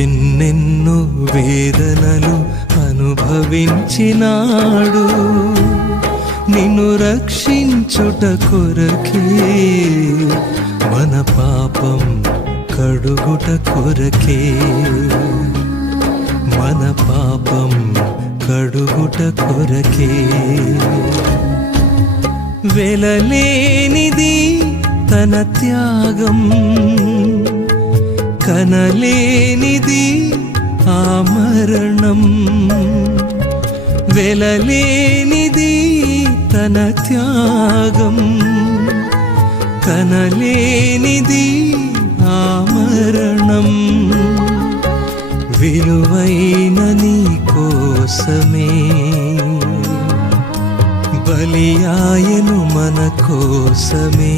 ఎన్నెన్నో వేదనలు అనుభవించినాడు నిన్ను రక్షించుట కొరకే, మన పాపం కడుగుట కొరకే, మన పాపం కడుగుట కొరకే. వెలలేనిది తన త్యాగం, కనలేనిది ఆ మరణం. వెలలేనిది తన త్యాగం, కనలేనిది ఆ మరణం. విలువైన నీ కోసమే బలియాయను మన కోసమే.